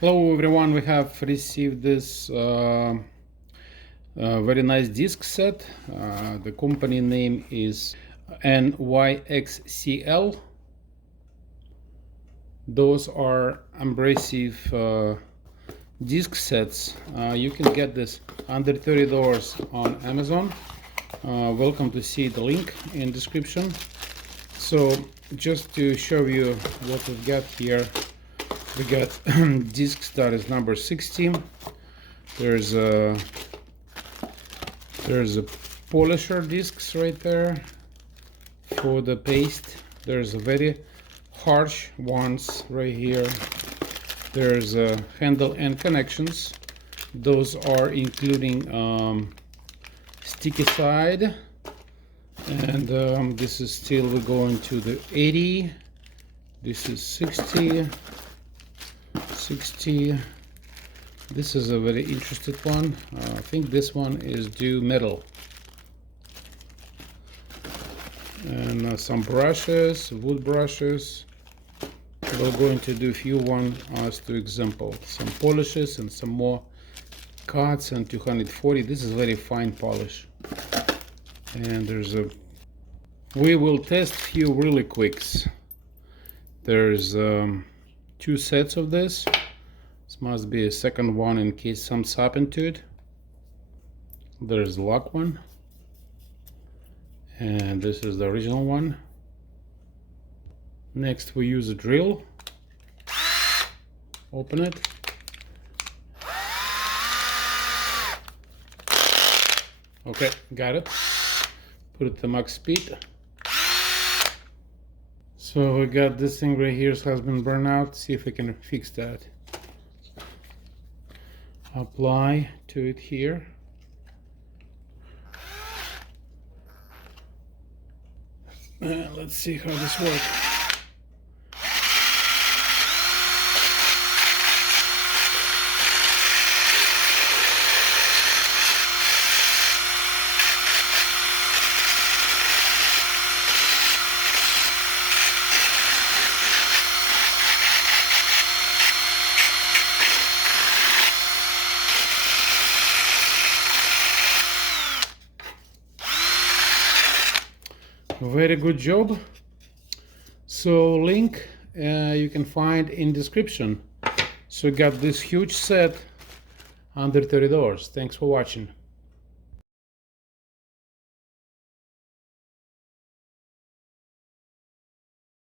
Hello everyone, we have received this very nice disc set. The company name is NYXCL. Those are abrasive disc sets. You can get this under $30 on Amazon. Welcome to see the link in description. So just to show you what we've got here, we got disc that is number 60. There's a polisher discs right there for the paste. There's a very harsh ones right here. There's a handle and connections. Those are including sticky side, and this is still, we're going to the 80. This is 60. This is a very interesting one. I think this one is due metal. And some brushes, wood brushes. We're going to do a few one as to example. Some polishes and some more cuts, and 240. This is very fine polish. And there's we will test few really quicks. There's 2 sets of this. This must be a second one in case something's happened to it. There's the lock one, and this is the original one. Next we use a drill. Open it. Okay, got it. Put it to max speed. So we got this thing right here has been burned out. See if we can fix that. Apply to it here. Let's see how this works. Very good job. So link you can find in description. So got this huge set under $30. Thanks for watching.